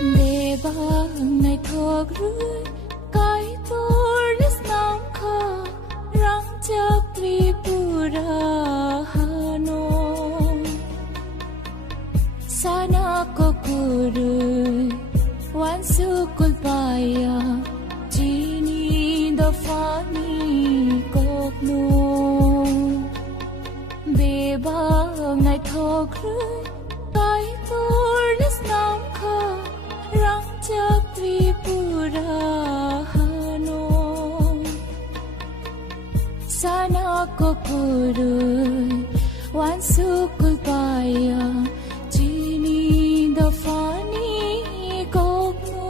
Để bang này thuộc rưỡi cái tôi lết nắm khờ răng chắc Tripura Hanoi sana ko kuru wan sukul paya chini do fani kok no be bang này thuộc rưỡi cái tôi lết nắm khờ răng chắc Tripura Hanoi sana ko kuru wan sukul paya chini do fani kok no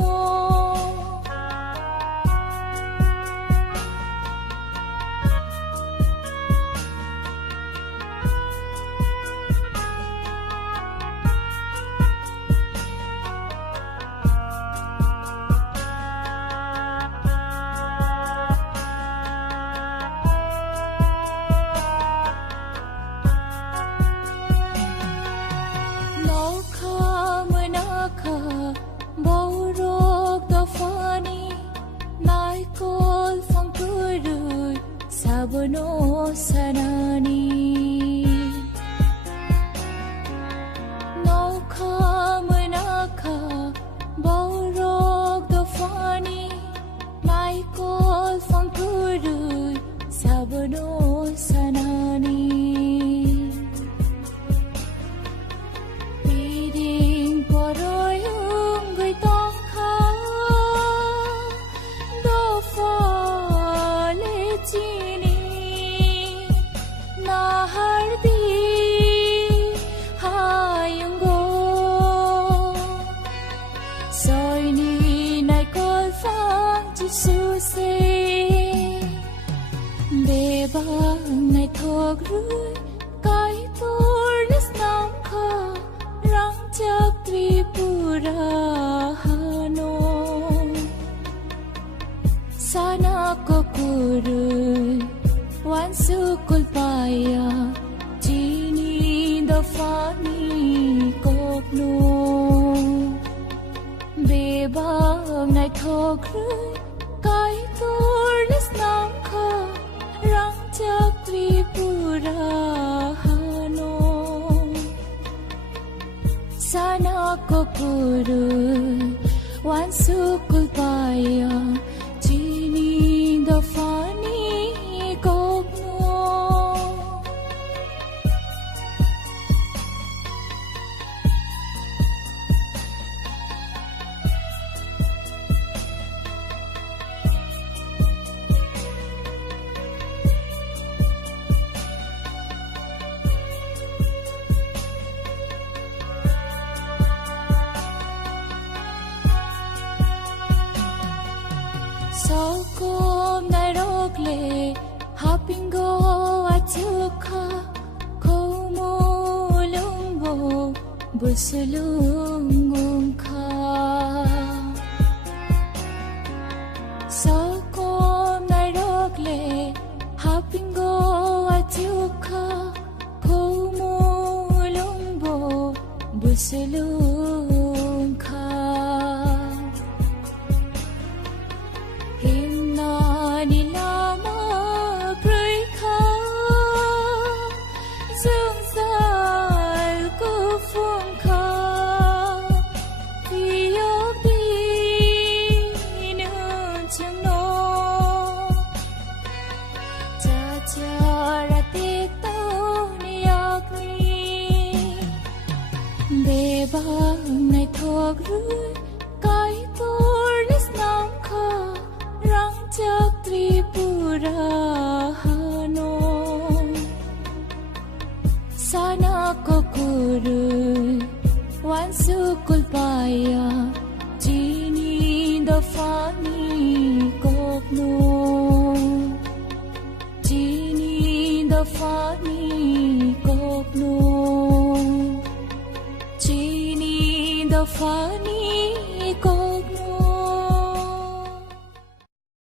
Sabono sanani Nauka manaka Baurok do fani Naikol fangkuru Sabono sanani Piring poroyong gay tongka Do fa lechini Hardi hayungo soi ni nai kol phang chi su se be bang nai thok rui kai tur nes nam kha rang chắc Tripura Hanoi sana ko kuru wan sukul paya chini do fani kok no be bang nai thok rui kai tur nes nam kha rang chắc Tripura Hanoi sana ko kuru wan sukul paya chini do fani kok no sau kom nai rok le hapingo achuka komo lumbo busulung kha sau kom nai rok le hapingo achuka komo lumbo busulung kha Be bang nai thok rui kai tur nes nam kha rang chắc Tripura Hanoi sana ko kuru wan sukul paya chini do fani kok no chini do fani